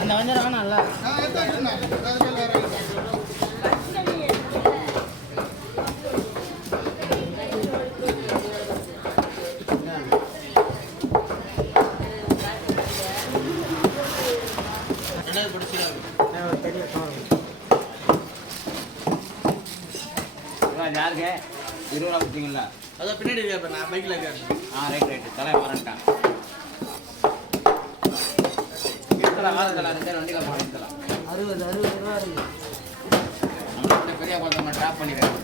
அந்த வஞ்சரம் நல்லா யாருக்கு 20 ரூபா கொடுத்தீங்களா? அதான் பின்னாடி நான் பைக்கில் இருக்கேன். ரைட்டு தலை வரேன்ட்டான். எடுத்தலாம் காலத்தில் ரெண்டு வண்டிகள் எடுத்தலாம். 60 ரூபா இருக்குது. நம்மளோட பெரிய குழந்தை ட்ராப் பண்ணிடுறேன்.